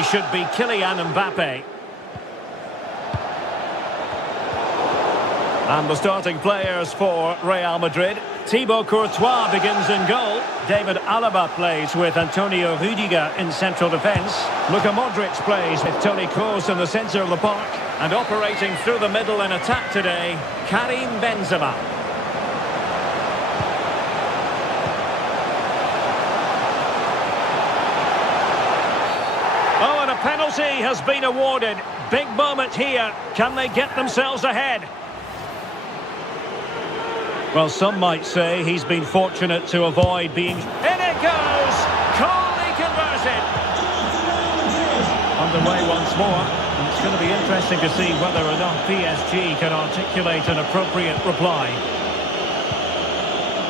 he should be Kylian Mbappe. And the starting players for Real Madrid. Thibaut Courtois begins in goal. David Alaba plays with Antonio Rudiger in central defence. Luka Modric plays with Toni Kroos in the centre of the park. And operating through the middle in attack today, Karim Benzema. Oh, and a penalty has been awarded. Big moment here. Can they get themselves ahead? Well, some might say he's been fortunate to avoid being... In it goes! Coolly converted! Underway once more. And it's going to be interesting to see whether or not PSG can articulate an appropriate reply.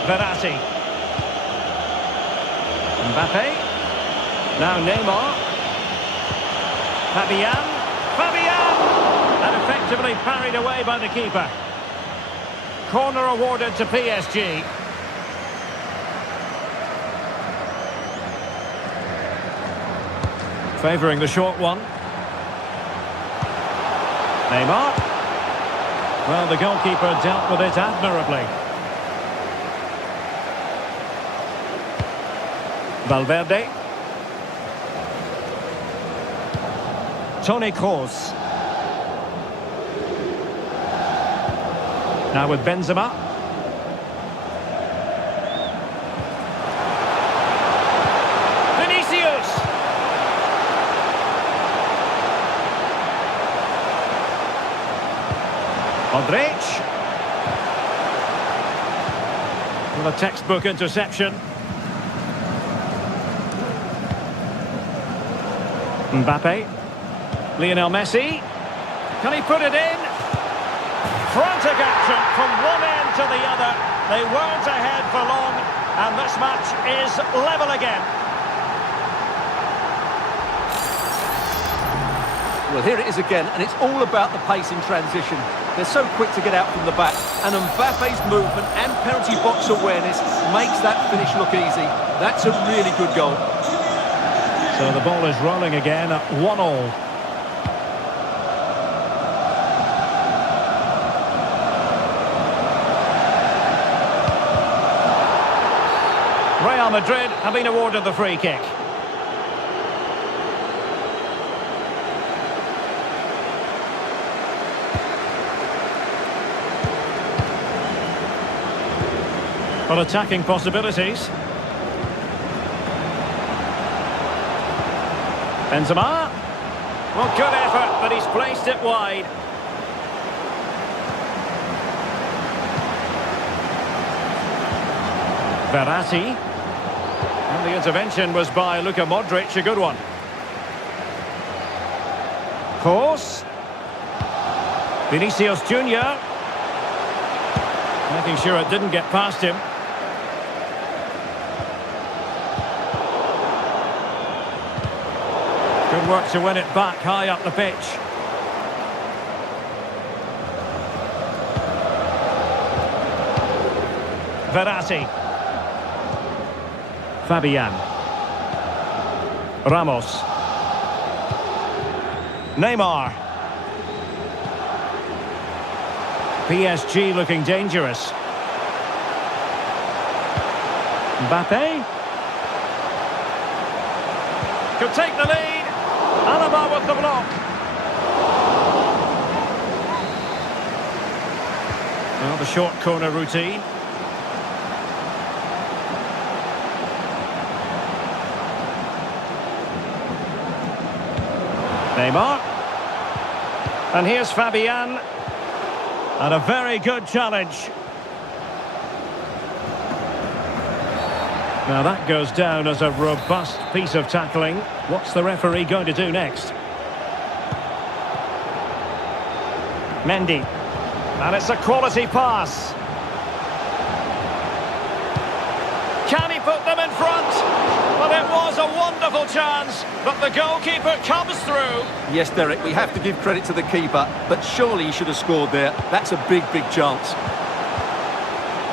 Verratti. Mbappe. Now Neymar. Fabian! And effectively parried away by the keeper. Corner awarded to PSG. Favouring the short one. Neymar. Well, the goalkeeper dealt with it admirably. Valverde. Toni Kroos. Now with Benzema. Vinicius. Modric. With a textbook interception. Mbappe. Lionel Messi. Can he put it in? Frantic action from one end to the other. They weren't ahead for long, and this match is level again. Well, here it is again, and it's all about the pace in transition. They're so quick to get out from the back, and Mbappe's movement and penalty box awareness makes that finish look easy. That's a really good goal. So the ball is rolling again at 1-1. Real Madrid have been awarded the free kick. But attacking possibilities. Benzema. Well, good effort, but he's placed it wide. Verratti. And the intervention was by Luka Modric, a good one. Kroos. Vinicius Junior. Making sure it didn't get past him. Good work to win it back high up the pitch. Verratti. Fabian. Ramos. Neymar. PSG looking dangerous. Mbappe. Could take the lead. Alaba with the block. Well, the short corner routine. Neymar. And here's Fabian. And a very good challenge. Now that goes down as a robust piece of tackling. What's the referee going to do next? Mendy. And it's a quality pass. Can he put them in front? Well, it was a wonderful chance, but the goalkeeper comes through. Yes, Derek, we have to give credit to the keeper, but surely he should have scored there. That's a big, big chance.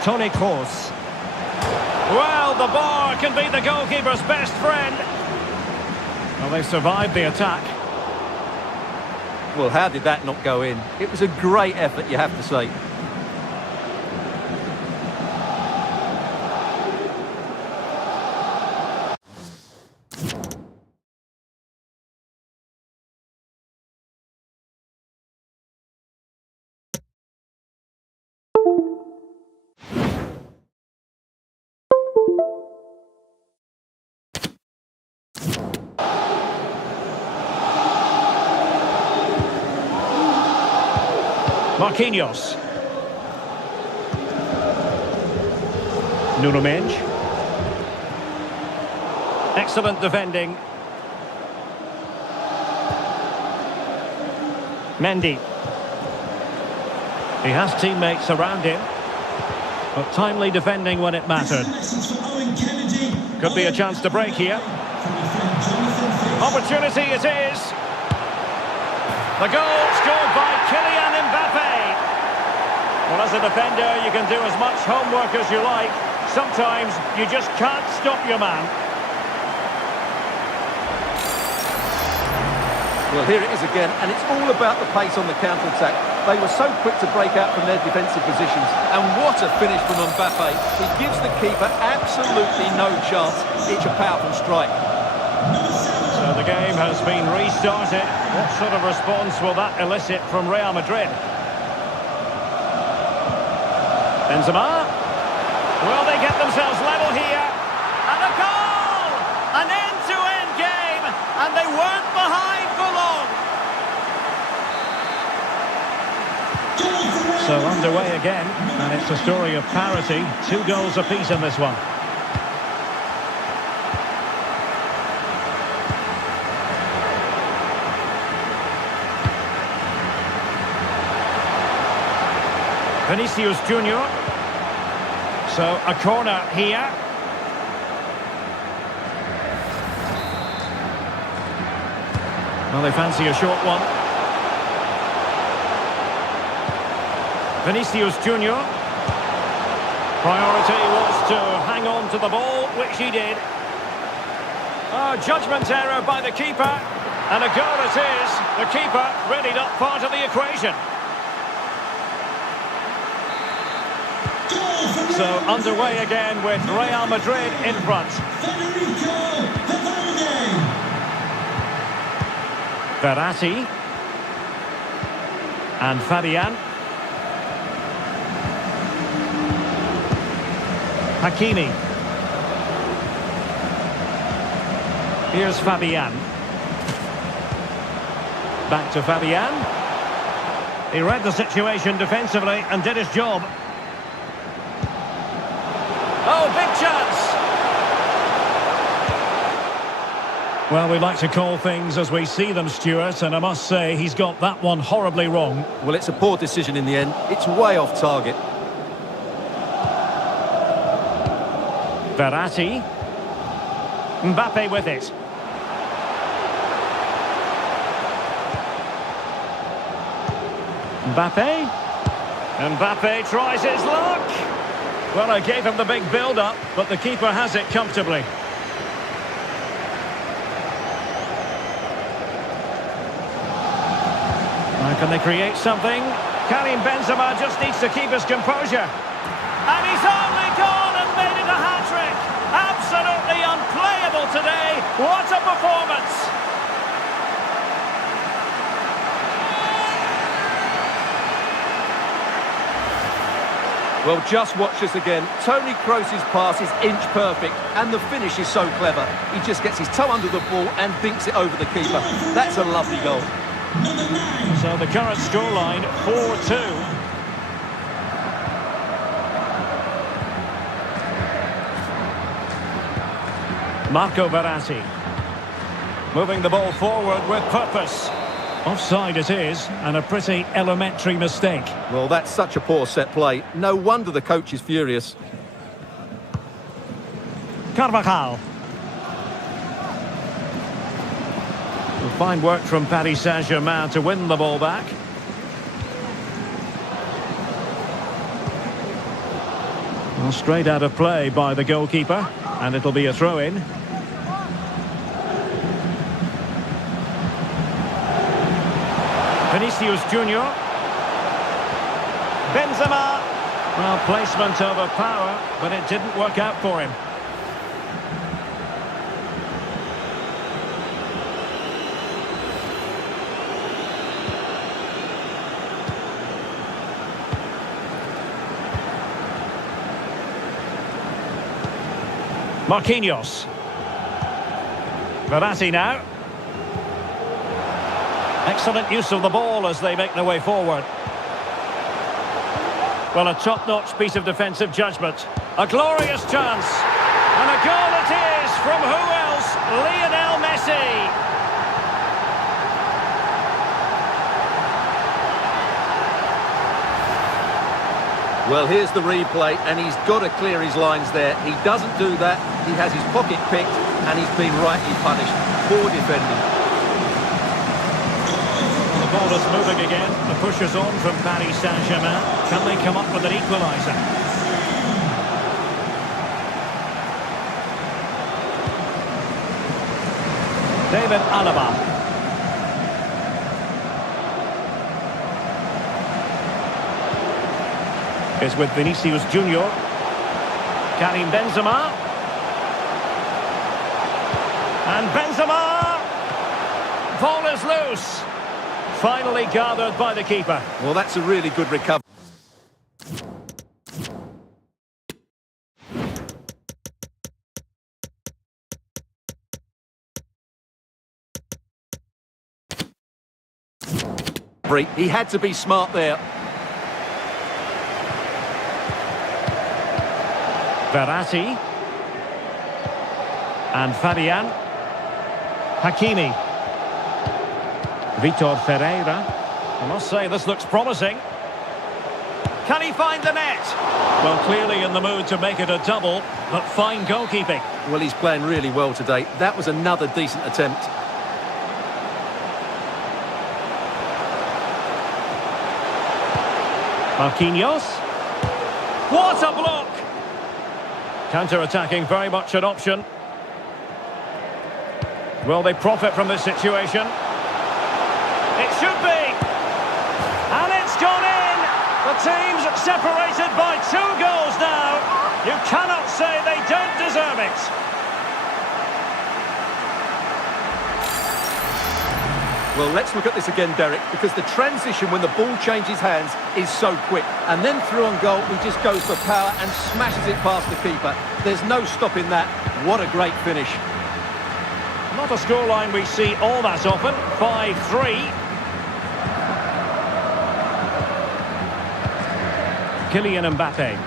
Toni Kroos. Well, the bar can be the goalkeeper's best friend. Well, they've survived the attack. Well, how did that not go in? It was a great effort, you have to say. Marquinhos. Nuno Mendes. Excellent defending. Mendy. He has teammates around him, but timely defending when it mattered. Could be a chance to break here. Opportunity it is. The goal scored by Kylian Mbappe. Well, as a defender, you can do as much homework as you like. Sometimes you just can't stop your man. Well, here it is again, and it's all about the pace on the counter-attack. They were so quick to break out from their defensive positions. And what a finish from Mbappe. He gives the keeper absolutely no chance. It's a powerful strike. So the game has been restarted. What sort of response will that elicit from Real Madrid? Benzema. Will they get themselves level here? And a goal! An end-to-end game, and they weren't behind for long. So underway again, and it's a story of parity. 2 goals apiece in this one. Vinicius Junior. So a corner here. Well, they fancy a short one. Vinicius Junior. Priority was to hang on to the ball, which he did. Oh, judgment error by the keeper. And a goal it is. The keeper really not part of the equation. So underway again with Real Madrid in front. Verratti. And Fabian. Hakimi. Here's Fabian. Back to Fabian. He read the situation defensively and did his job. Oh, big chance! Well, we like to call things as we see them, Stuart, and I must say he's got that one horribly wrong. Well, it's a poor decision in the end. It's way off target. Verratti. Mbappe with it. Mbappe. Mbappe tries his luck. Well, I gave him the big build-up, but the keeper has it comfortably. Now, can they create something? Karim Benzema just needs to keep his composure. And he's only gone and made it a hat-trick. Absolutely unplayable today. What a performance! Well, just watch this again. Toni Kroos's pass is inch perfect, and the finish is so clever. He just gets his toe under the ball and dinks it over the keeper. That's a lovely goal. So the current scoreline, 4-2. Marco Verratti. Moving the ball forward with purpose. Offside it is, and a pretty elementary mistake. Well, that's such a poor set play. No wonder the coach is furious. Carvajal. Well, fine work from Paris Saint-Germain to win the ball back. Well, straight out of play by the goalkeeper, and it'll be a throw-in. Vinicius Junior. Benzema. Well, placement over power, but it didn't work out for him. Marquinhos. Verratti now. Excellent use of the ball as they make their way forward. Well, a top-notch piece of defensive judgment. A glorious chance. And a goal it is from who else? Lionel Messi. Well, here's the replay, and he's got to clear his lines there. He doesn't do that. He has his pocket picked, and he's been rightly punished. Poor defending. Well, the ball is moving again. The push is on from Paris Saint-Germain. Can they come up with an equaliser? David Alaba. Is with Vinicius Junior. Karim Benzema. And Benzema! Ball is loose. Finally gathered by the keeper. Well, that's a really good recovery. He had to be smart there. Verratti. And Fabian. Hakimi. Vitor Ferreira. I must say, this looks promising. Can he find the net? Well, clearly in the mood to make it a double, but fine goalkeeping. Well, he's playing really well today. That was another decent attempt. Marquinhos. What a block! Counter-attacking, very much an option. Will they profit from this situation? It should be! And it's gone in! The team's separated by 2 goals now. You cannot say they don't deserve it. Well, let's look at this again, Derek, because the transition when the ball changes hands is so quick. And then through on goal, he just goes for power and smashes it past the keeper. There's no stopping that. What a great finish. Not a scoreline we see all that often. 5-3. Kylian Mbappe.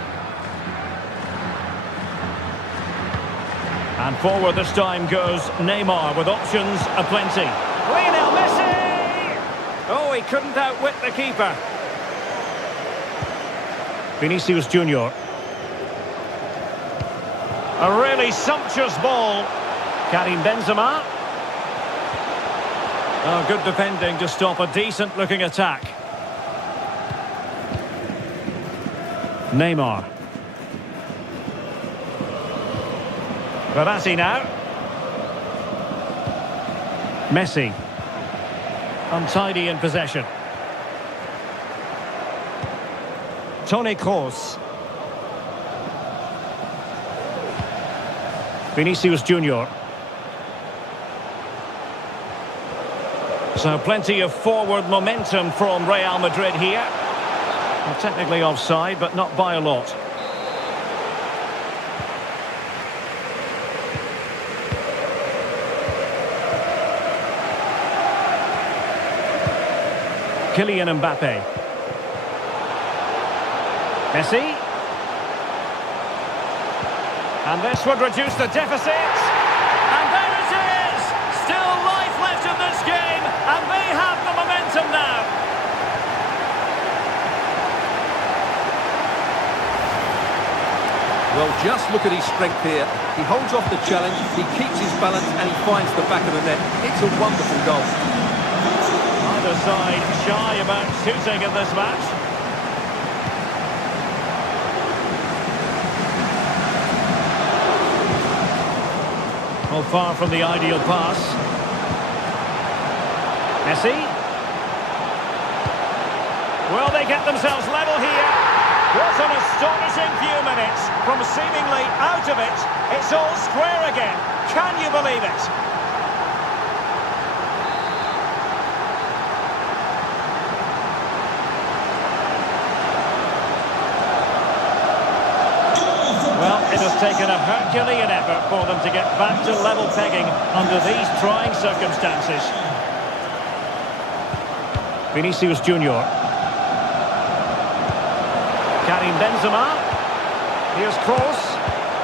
And forward this time goes Neymar with options aplenty. Lionel Messi! Oh, he couldn't outwit the keeper. Vinicius Junior. A really sumptuous ball. Karim Benzema. Oh, good defending to stop a decent-looking attack. Neymar. Verratti now. Messi. Untidy in possession. Toni Kroos. Vinicius Junior. So plenty of forward momentum from Real Madrid here. Well, technically offside, but not by a lot. Kylian Mbappe. Messi. And this would reduce the deficit. And there it is! Still life left in this game, and they have the momentum now. Well, just look at his strength here. He holds off the challenge, he keeps his balance, and he finds the back of the net. It's a wonderful goal. Either side shy about shooting in this match. Well, far from the ideal pass. Messi. Will they get themselves level here? What an astonishing few minutes. From seemingly out of it, it's all square again. Can you believe it? Well, it has taken a Herculean effort for them to get back to level pegging under these trying circumstances. Vinicius Junior. Karim Benzema. Here's Kroos.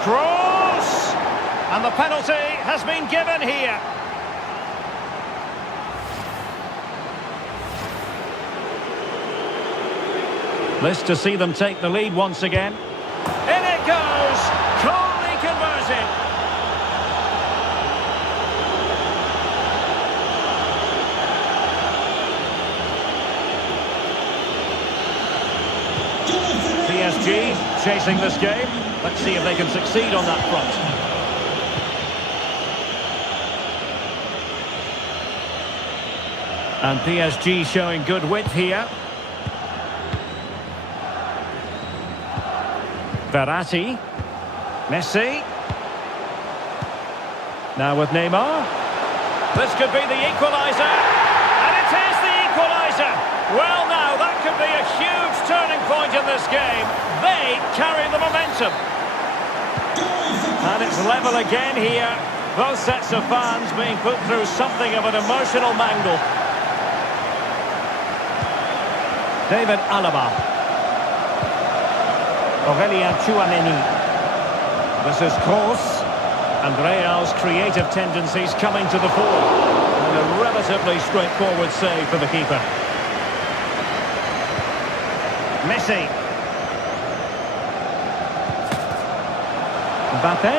Kroos! And the penalty has been given here. This to see them take the lead once again. In it goes! Coolly converted. PSG chasing this game. Let's see if they can succeed on that front. And PSG showing good width here. Verratti. Messi. Now with Neymar. This could be the equaliser. And it is the equaliser. Well now, that could be a huge turning point in this game. They carry the momentum. And it's level again here. Both sets of fans being put through something of an emotional mangle. David Alaba. Aurelien Tchouameni. This is Kroos. And Real's creative tendencies coming to the fore. And a relatively straightforward save for the keeper. Messi. Mbappe.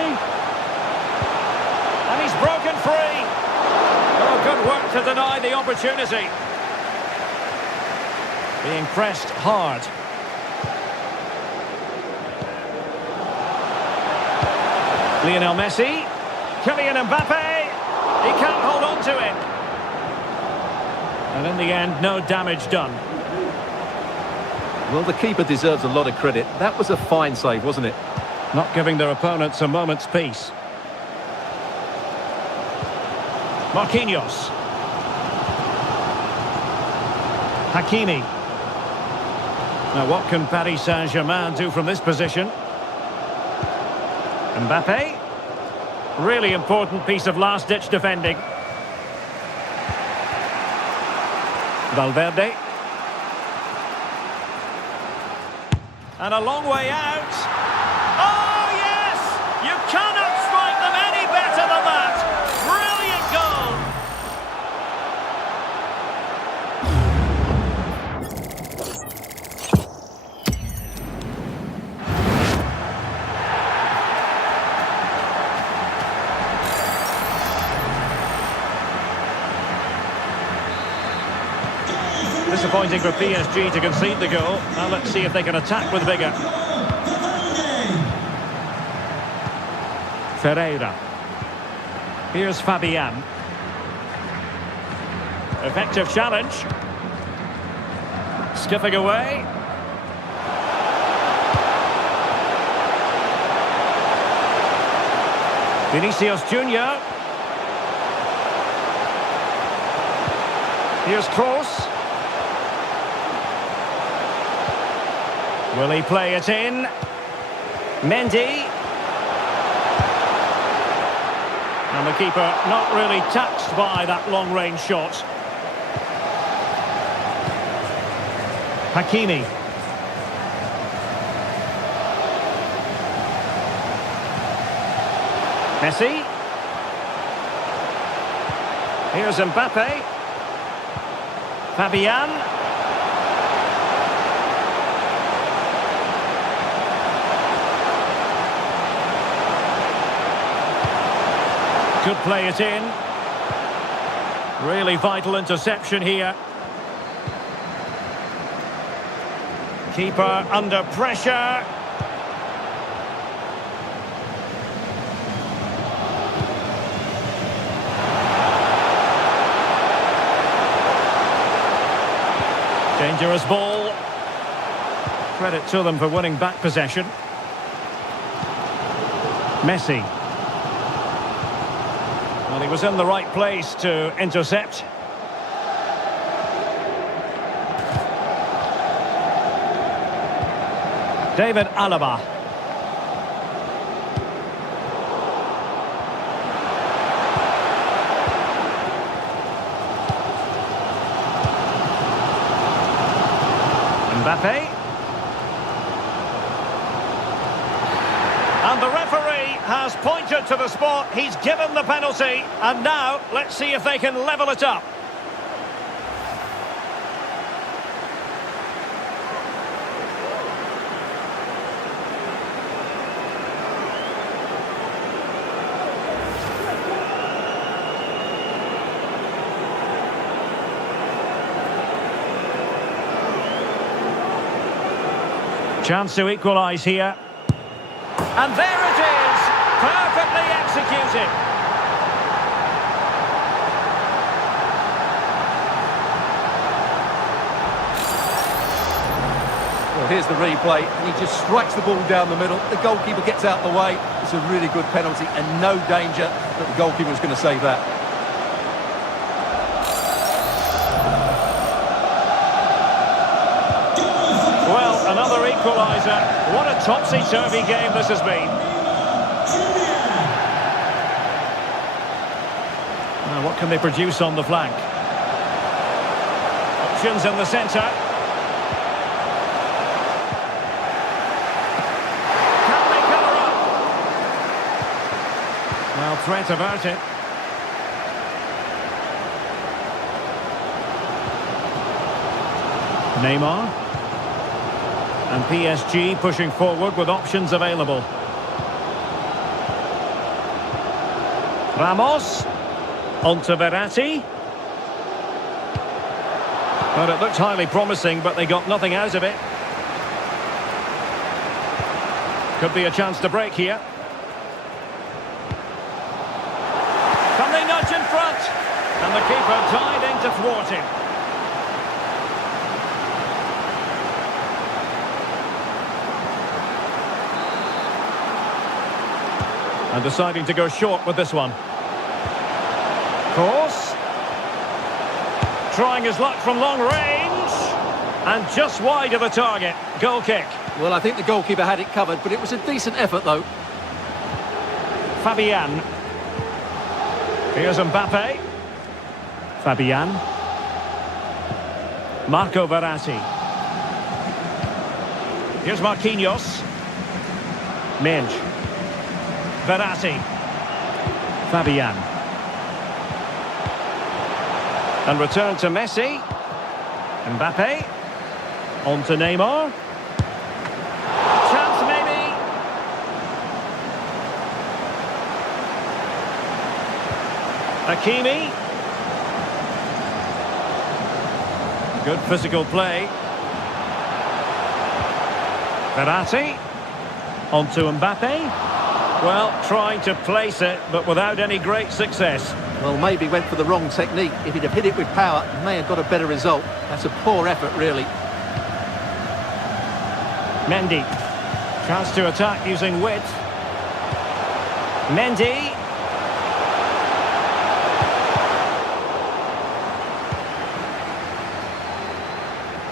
And he's broken free. Oh, good work to deny the opportunity. Being pressed hard. Lionel Messi. Kylian Mbappe. He can't hold on to it. And in the end, no damage done. Well, the keeper deserves a lot of credit. That was a fine save, wasn't it? Not giving their opponents a moment's peace. Marquinhos. Hakimi. Now what can Paris Saint-Germain do from this position? Mbappe. Really important piece of last-ditch defending. Valverde. And a long way out. Oh, yes! You cannot strike them any better than that. Brilliant goal. Disappointing for PSG to concede the goal. Now let's see if they can attack with vigour. Ferreira. Here's Fabian. Effective challenge. Skipping away. Vinicius Junior. Here's Kroos. Will he play it in? Mendy. And the keeper not really touched by that long-range shot. Hakimi. Messi. Here's Mbappe. Fabian. Could play it in. Really vital interception here. Keeper under pressure. Dangerous ball. Credit to them for winning back possession. Messi. Well, he was in the right place to intercept. David Alaba. Mbappe. And the referee has pointed to the spot. He's given the penalty. And now, let's see if they can level it up. Chance to equalise here. And there it is! Perfectly executed. Well, here's the replay, and he just strikes the ball down the middle. The goalkeeper gets out the way. It's a really good penalty, and no danger that the goalkeeper was going to save that. Another equaliser. What a topsy-turvy game this has been. Now, what can they produce on the flank? Options in the centre. Can they cover up? Well, threat averted. Neymar. And PSG pushing forward with options available. Ramos. On to Verratti. Well, it looked highly promising, but they got nothing out of it. Could be a chance to break here. Can they nudge in front? And the keeper tied in to thwart him. And deciding to go short with this one. Course. Trying his luck from long range. And just wide of the target. Goal kick. Well, I think the goalkeeper had it covered, but it was a decent effort, though. Fabian. Here's Mbappe. Fabian. Marco Verratti. Here's Marquinhos. Minge. Verratti. Fabian. And return to Messi. Mbappe. On to Neymar. Chance maybe. Hakimi. Good physical play. Verratti. On to Mbappe. Well, trying to place it, but without any great success. Well, maybe went for the wrong technique. If he'd have hit it with power, he may have got a better result. That's a poor effort, really. Mendy. Chance to attack using width. Mendy.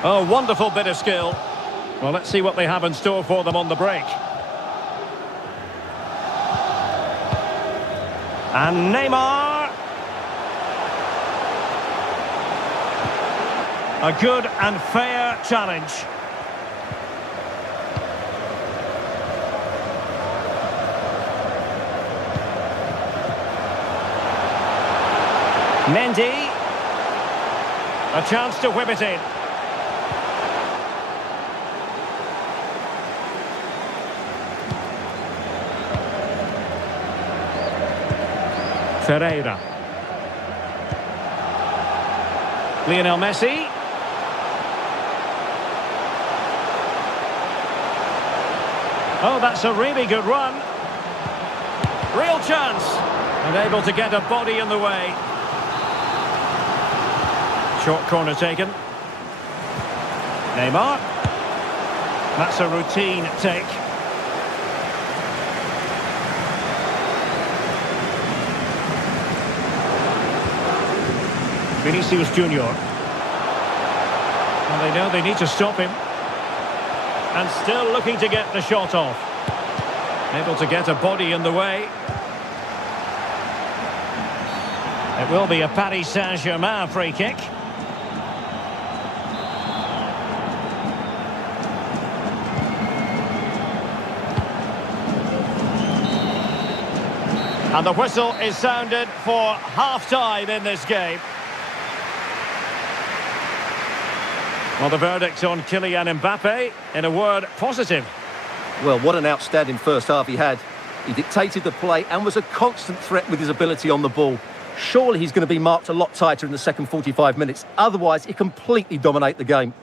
Oh, wonderful bit of skill. Well, let's see what they have in store for them on the break. And Neymar. A good and fair challenge. Mendy. A chance to whip it in. Ferreira. Lionel Messi. Oh, that's a really good run. Real chance. And able to get a body in the way. Short corner taken. Neymar. That's a routine take. Vinicius Junior. And they know they need to stop him. And still looking to get the shot off. Able to get a body in the way. It will be a Paris Saint-Germain free kick. And the whistle is sounded for half-time in this game. Well, the verdict on Kylian Mbappe, in a word, positive. Well, what an outstanding first half he had. He dictated the play and was a constant threat with his ability on the ball. Surely he's going to be marked a lot tighter in the second 45 minutes. Otherwise, he completely dominate the game.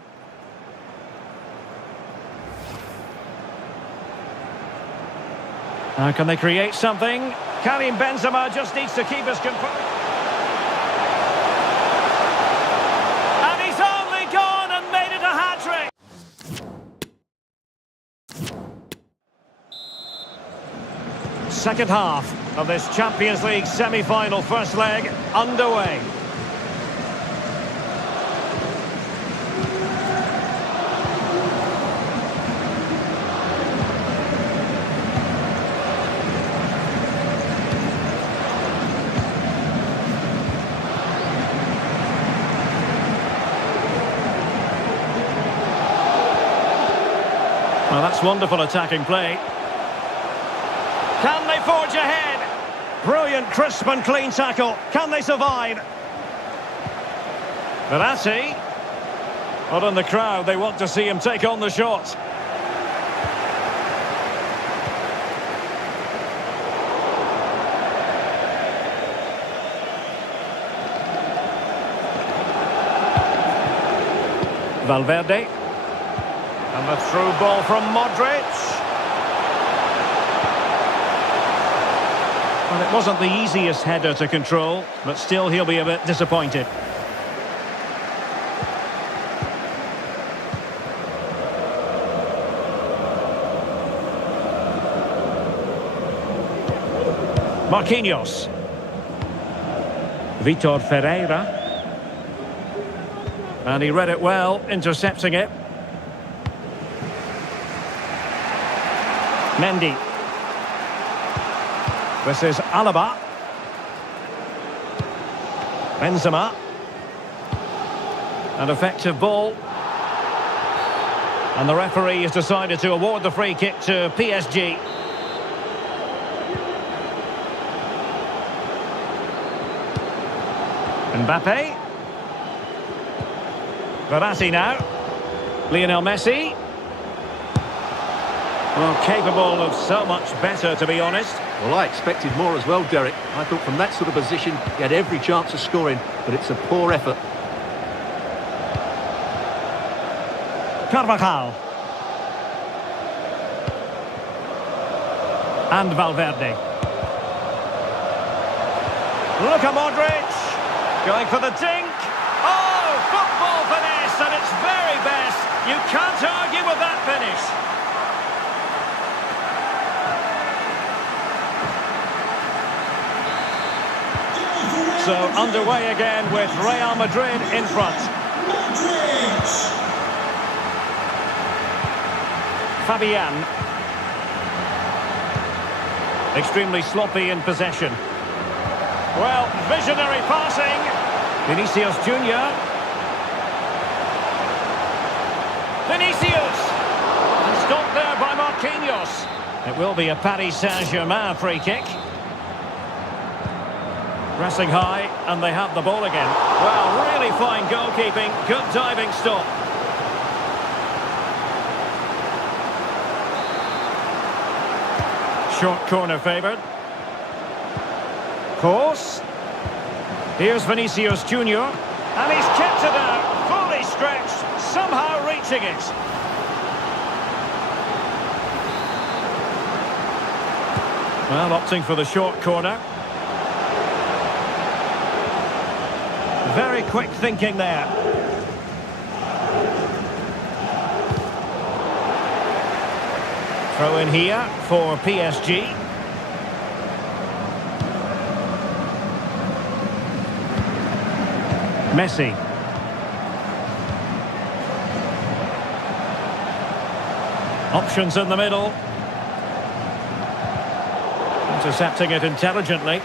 Now, can they create something? Karim Benzema just needs to keep his composure. And he's only gone and made it a hat-trick. Second half of this Champions League semi-final first leg underway. Well, that's wonderful attacking play. Can they forge ahead? Brilliant, crisp and clean tackle. Can they survive? Verratti. But in the crowd, they want to see him take on the shot. Valverde. And the through ball from Modric. Well, it wasn't the easiest header to control, but still he'll be a bit disappointed. Marquinhos. Vitor Ferreira. And he read it well, intercepting it. Mendy. This is Alaba. Benzema. An effective ball. And the referee has decided to award the free kick to PSG. Mbappe. Verratti now. Lionel Messi. Well, capable of so much better, to be honest. Well, I expected more as well, Derek. I thought from that sort of position, he had every chance of scoring, but it's a poor effort. Carvajal. And Valverde. Luka Modric. Going for the dink. Oh, football finesse at its very best. You can't argue with that finish. So underway again with Real Madrid in front. Fabian. Extremely sloppy in possession. Well, visionary passing. Vinicius Junior. Vinicius! And stopped there by Marquinhos. It will be a Paris Saint-Germain free kick. Pressing high, and they have the ball again. Well, really fine goalkeeping. Good diving stop. Short corner favoured. Course. Here's Vinicius Junior. And he's kept it out. Fully stretched. Somehow reaching it. Well, opting for the short corner. Very quick thinking there. Throw in here for PSG. Messi. Options in the middle. Intercepting it intelligently.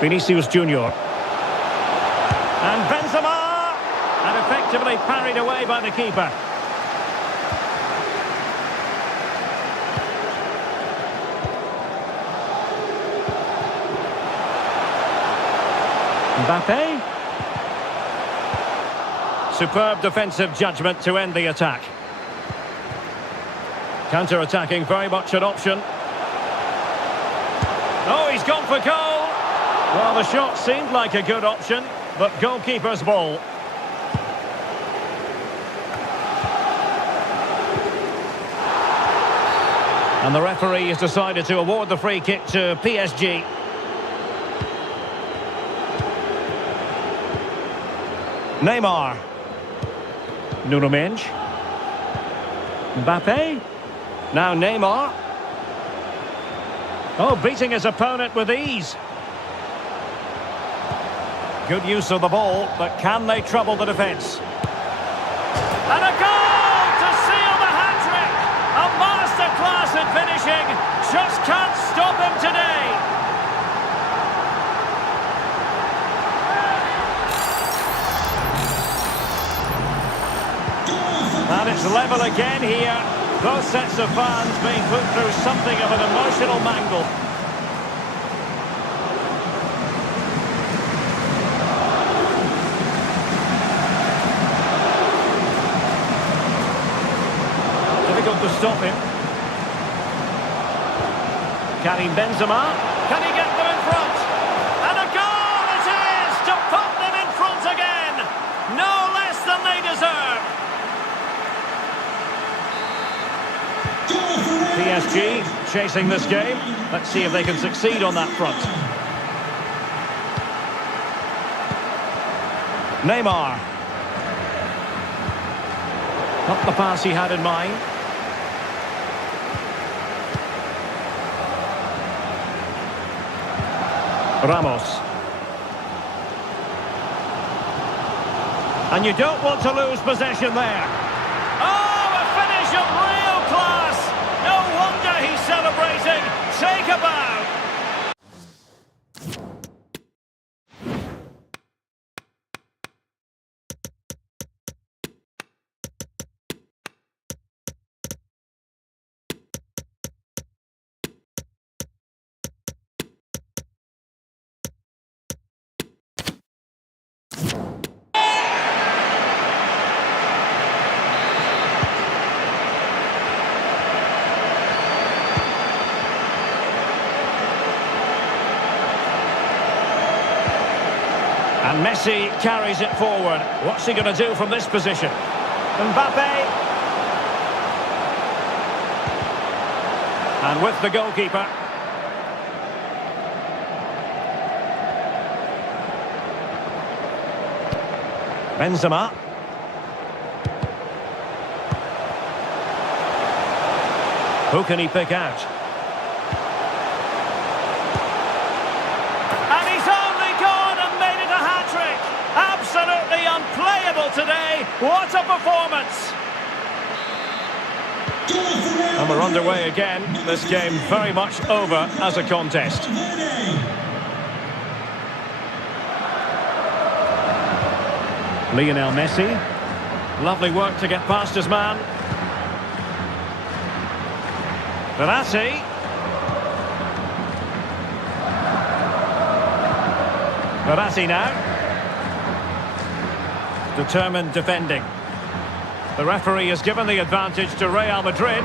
Vinicius Junior. And Benzema! And effectively parried away by the keeper. Mbappe. Superb defensive judgment to end the attack. Counter-attacking, very much an option. Oh, he's gone for goal. Well, the shot seemed like a good option, but goalkeeper's ball. And the referee has decided to award the free kick to PSG. Neymar. Nuno Mendes. Mbappe. Now Neymar. Oh, beating his opponent with ease. Good use of the ball, but can they trouble the defence? And a goal to seal the hat-trick! A masterclass in finishing. Just can't stop him today. And it's level again here. Both sets of fans being put through something of an emotional mangle. Difficult to stop him. Karim Benzema. Can he get them in front? And a goal it is to put them in front again. No less than they deserve. PSG chasing this game. Let's see if they can succeed on that front. Neymar. Not the pass he had in mind. Ramos. And you don't want to lose possession there. Oh, a finish of real class. No wonder he's celebrating. Take a bow. And Messi carries it forward. What's he going to do from this position? Mbappe. And with the goalkeeper. Benzema. Who can he pick out? And he's only gone and made it a hat-trick. Absolutely unplayable today. What a performance. And we're underway again. This game very much over as a contest. Lionel Messi. Lovely work to get past his man. Verratti. Verratti now. Determined defending. The referee has given the advantage to Real Madrid.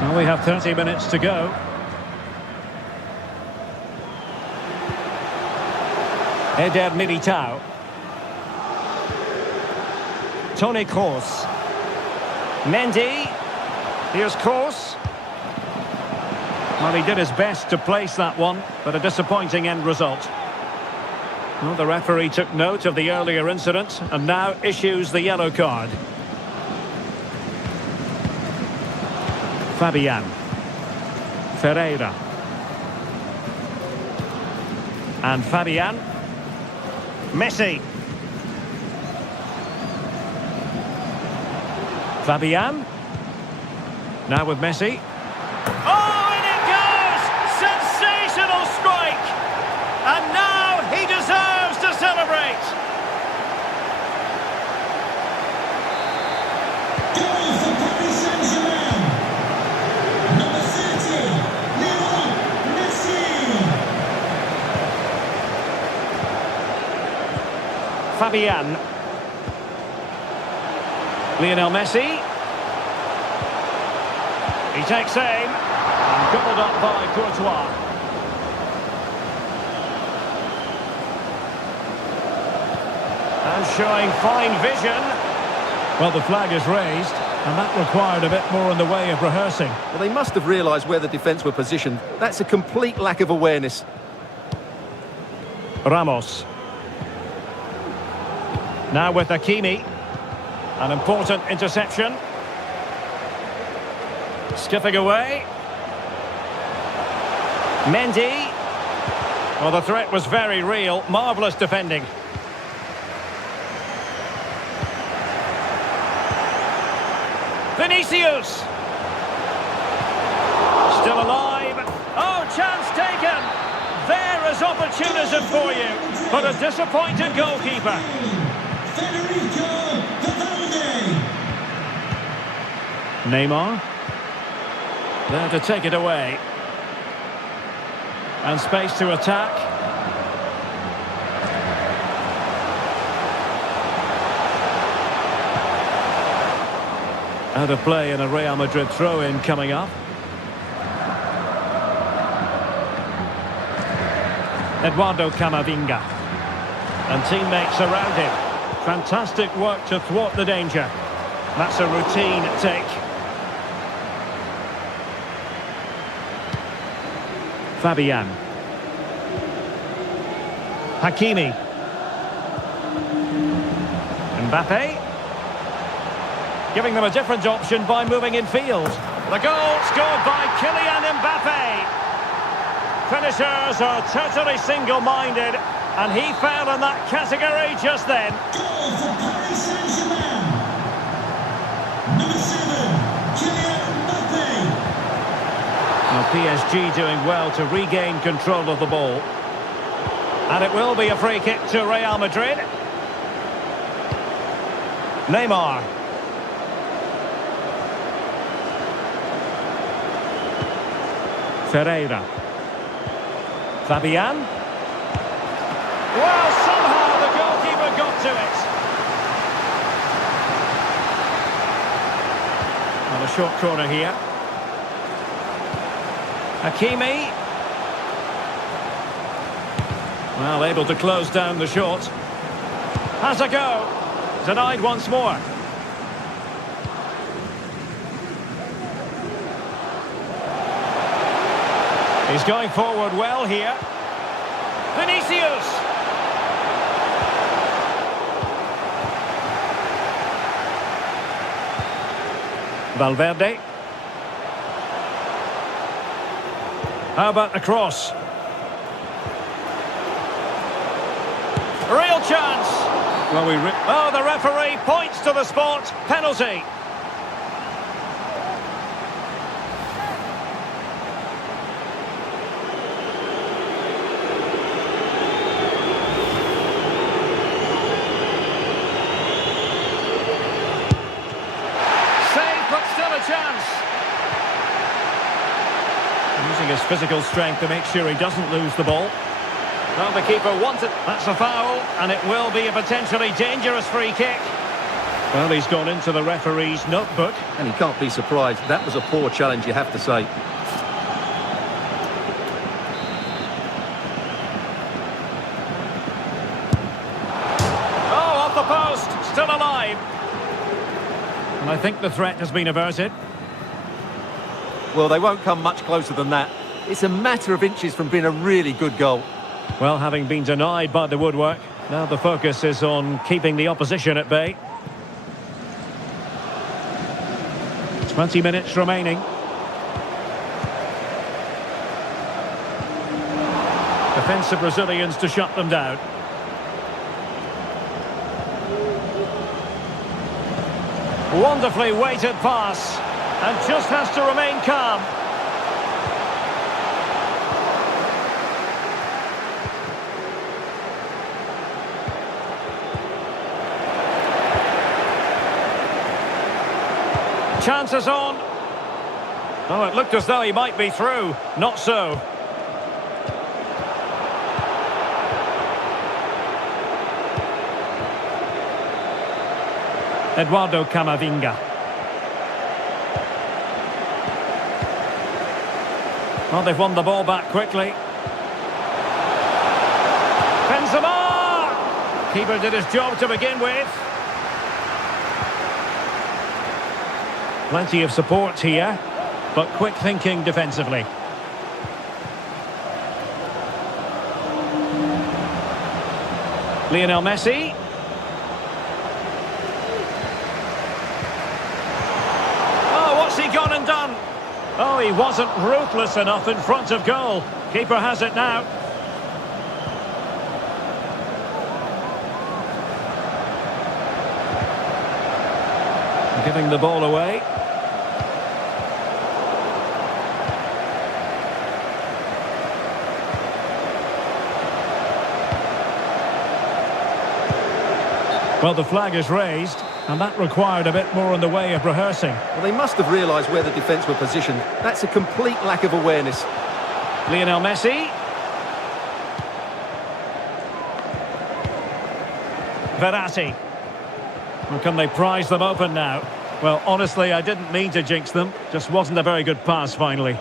Well, we have 30 minutes to go. Eder Militao. Toni Kroos. Mendy. Here's Kroos. Well, he did his best to place that one, but a disappointing end result. Well, the referee took note of the earlier incident and now issues the yellow card. Fabian. Ferreira. And Fabian. Messi. Fabian. Now with Messi. Oh, and it goes! Sensational strike! And now he deserves to celebrate! Goal for Paris Saint-Germain. Number 30, Lionel Messi. Fabian. Lionel Messi. He takes aim. And gobbled up by Courtois. And showing fine vision. Well, the flag is raised, and that required a bit more in the way of rehearsing. Well, they must have realised where the defence were positioned. That's a complete lack of awareness. Ramos. Now with Hakimi. An important interception. Skipping away. Mendy. Well, the threat was very real. Marvellous defending. Vinicius. Still alive. Oh, chance taken. There is opportunism for you. But a disappointed goalkeeper. Neymar. There to take it away. And space to attack. Out of play and a Real Madrid throw-in coming up. Eduardo Camavinga. And teammates around him. Fantastic work to thwart the danger. That's a routine take. Fabian. Hakimi. Mbappe. Giving them a different option by moving in field. The goal scored by Kylian Mbappe. Finishers are totally single-minded, and he fell in that category just then. Goal for Paris Saint-Germain. Number 7, Kylian Mbappe. Now PSG doing well to regain control of the ball. And it will be a free kick to Real Madrid. Neymar. Ferreira. Fabian. Well, somehow the goalkeeper got to it. On a short corner here. Hakimi. Well, able to close down the shot. Has a go. Denied once more. He's going forward well here. Vinicius. Valverde. How about the cross? Real chance. Well, the referee points to the spot. Penalty. Chance. Using his physical strength to make sure he doesn't lose the ball. Well, the keeper wanted. That's a foul, and it will be a potentially dangerous free kick. Well, he's gone into the referee's notebook. And he can't be surprised. That was a poor challenge, you have to say. Oh, off the post. Still alive. And I think the threat has been averted. Well, they won't come much closer than that. It's a matter of inches from being a really good goal. Well, having been denied by the woodwork, now the focus is on keeping the opposition at bay. 20 minutes remaining. Defensive Brazilians to shut them down. Wonderfully weighted pass, and just has to remain calm. Chances on. Oh, it looked as though he might be through. Not so. Eduardo Camavinga. Well, they've won the ball back quickly. Benzema! Keeper did his job to begin with. Plenty of support here, but quick thinking defensively. Lionel Messi. Oh, what's he gone and done? Oh, he wasn't ruthless enough in front of goal. Keeper has it now. Giving the ball away. Well, the flag is raised, and that required a bit more in the way of rehearsing. Well, they must have realised where the defence were positioned. That's a complete lack of awareness. Lionel Messi. Verratti. Well, can they prize them open now? Well, honestly, I didn't mean to jinx them. Just wasn't a very good pass, finally.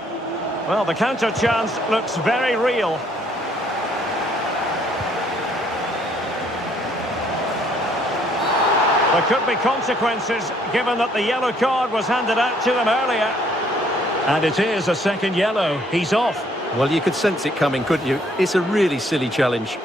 Well, the counter chance looks very real. There could be consequences, given that the yellow card was handed out to him earlier. And it is a second yellow. He's off. Well, you could sense it coming, couldn't you? It's a really silly challenge.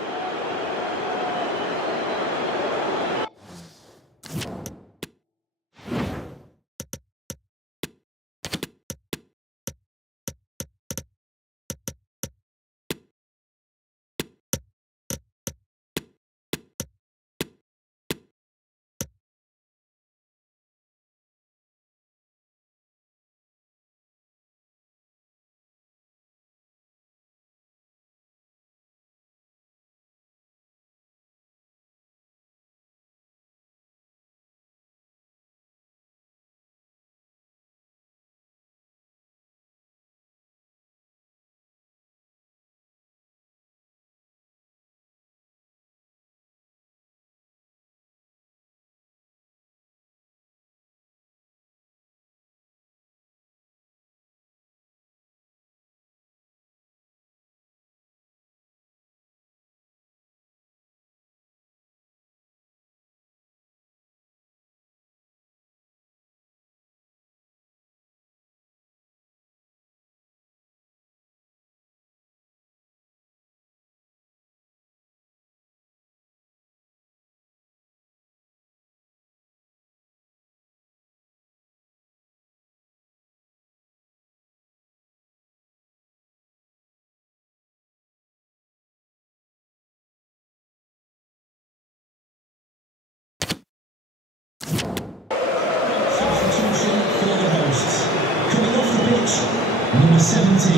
Number 17,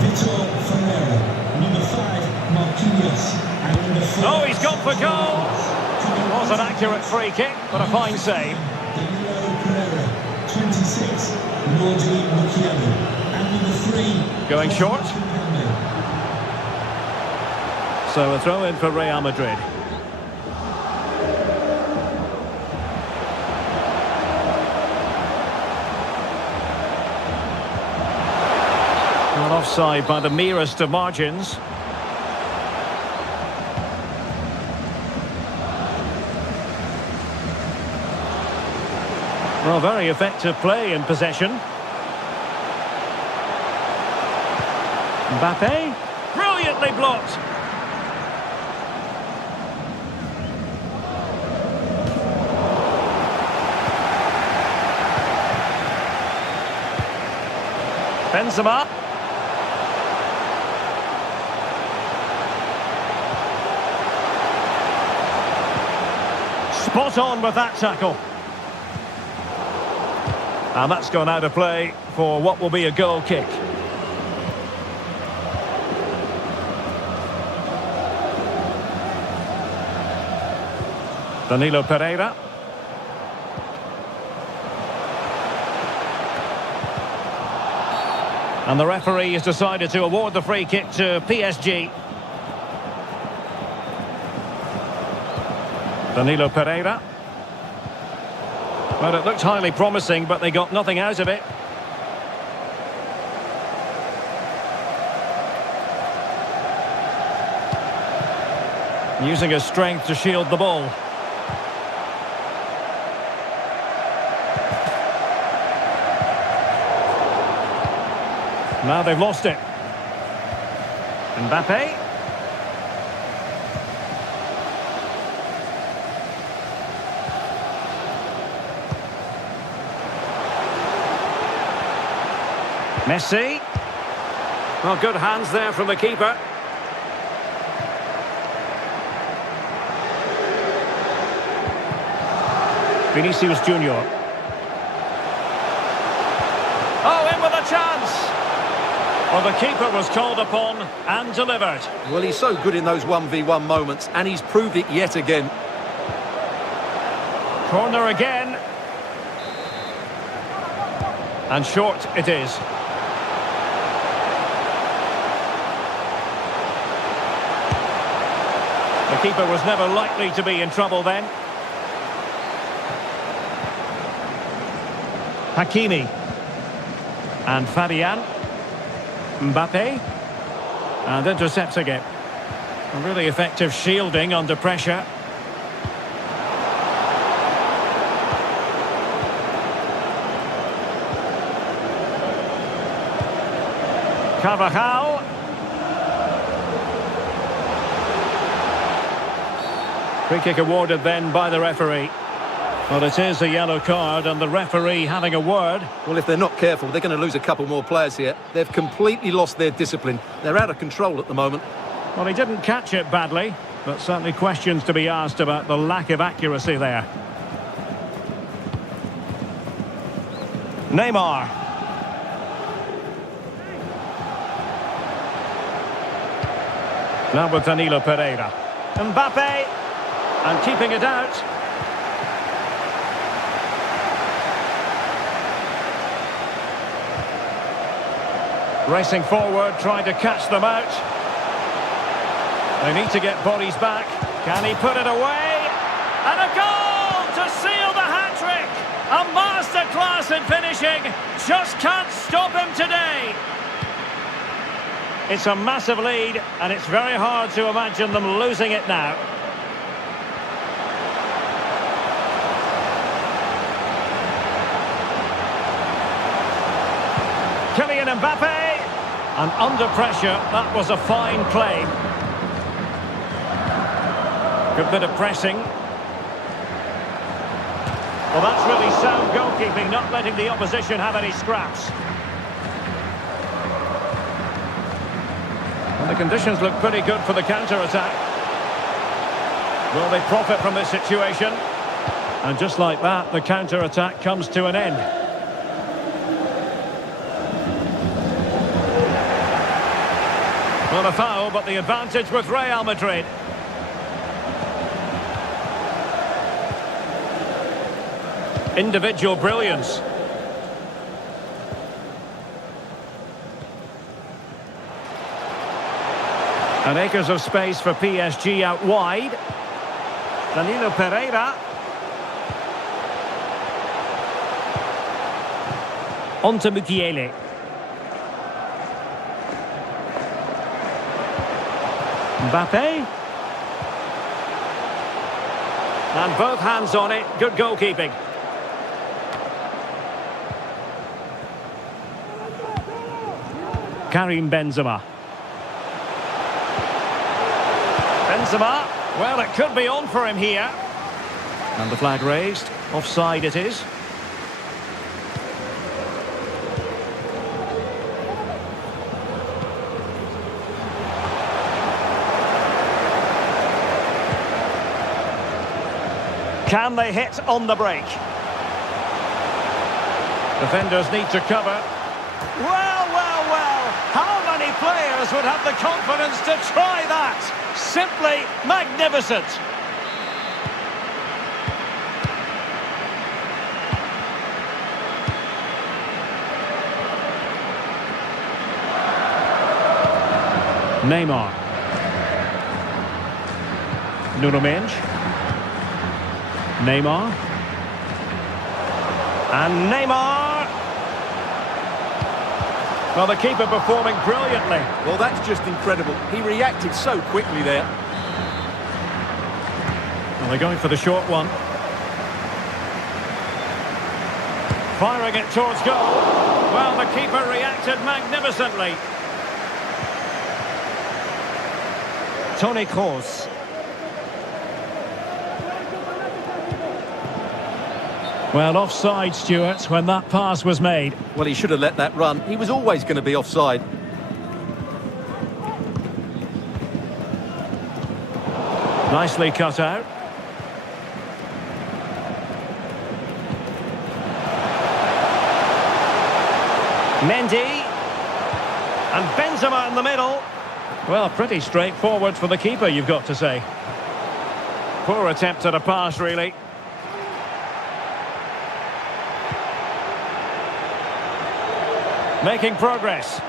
Vitor Ferreira. Number 5, Marquinhos. And number 4... Oh, he's gone for goal! It was an accurate free kick, but a fine save. Danilo Pereira. 26, Nordi Mukiele. And number 3... Going short. So a throw in for Real Madrid. Not offside by the merest of margins. Well, very effective play in possession. Mbappe, brilliantly blocked. Benzema. Spot on with that tackle. And that's gone out of play for what will be a goal kick. Danilo Pereira. And the referee has decided to award the free kick to PSG. Danilo Pereira. Well, it looked highly promising, but they got nothing out of it. Using his strength to shield the ball. Now they've lost it. Mbappe. Messi. Well, good hands there from the keeper. Vinicius Junior. Oh, in with a chance. Well, the keeper was called upon and delivered. Well, he's so good in those 1v1 moments, and he's proved it yet again. Corner again. And short it is. The keeper was never likely to be in trouble then. Hakimi. And Fabian. Mbappe. And intercepting it. A really effective shielding under pressure. Carvajal. Free kick awarded then by the referee. Well, it is a yellow card and the referee having a word. Well, if they're not careful, they're going to lose a couple more players here. They've completely lost their discipline. They're out of control at the moment. Well, he didn't catch it badly, but certainly questions to be asked about the lack of accuracy there. Neymar. Now with Danilo Pereira. Mbappe. And keeping it out. Racing forward, trying to catch them out. They need to get bodies back. Can he put it away? And a goal to seal the hat-trick! A masterclass in finishing. Just can't stop him today. It's a massive lead, and it's very hard to imagine them losing it now. Kylian Mbappe. And under pressure, that was a fine claim. Good bit of pressing. Well, that's really sound goalkeeping, not letting the opposition have any scraps. And the conditions look pretty good for the counter-attack. Will they profit from this situation? And just like that, the counter-attack comes to an end. Well, a foul, but the advantage with Real Madrid. Individual brilliance. And acres of space for PSG out wide. Danilo Pereira. On to Mukiele. Mbappe. And both hands on it. Good goalkeeping. Karim Benzema. Benzema. Well, it could be on for him here. And the flag raised. Offside it is. Can they hit on the break? Defenders need to cover. Well, well, well. How many players would have the confidence to try that? Simply magnificent. Neymar. Nuno Mendes. Neymar. And Neymar. Well, the keeper performing brilliantly. Well, that's just incredible. He reacted so quickly there. Well, they're going for the short one. Firing it towards goal. Well, the keeper reacted magnificently. Toni Kroos. Well, offside, Stuart, when that pass was made. Well, he should have let that run. He was always going to be offside. Nicely cut out. Mendy. And Benzema in the middle. Well, pretty straightforward for the keeper, you've got to say. Poor attempt at a pass, really. Making progress.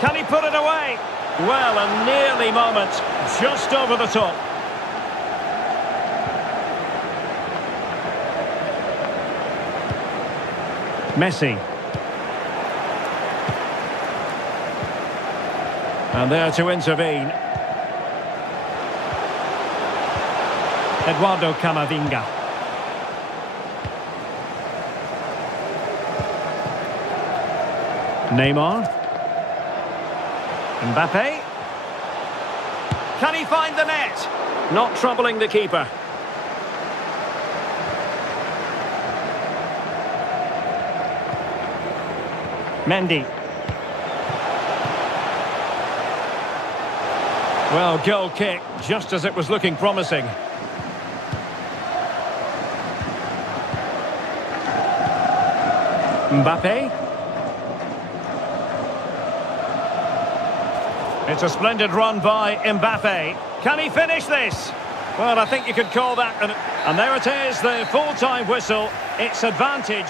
Can he put it away? Well, a nearly moment, just over the top. Messi. And there to intervene. Eduardo Camavinga. Neymar. Mbappe. Can he find the net? Not troubling the keeper. Mendy. Well, goal kick, just as it was looking promising. Mbappe. It's a splendid run by Mbappe. Can he finish this? Well, I think you could call that... And there it is, the full-time whistle. It's advantage.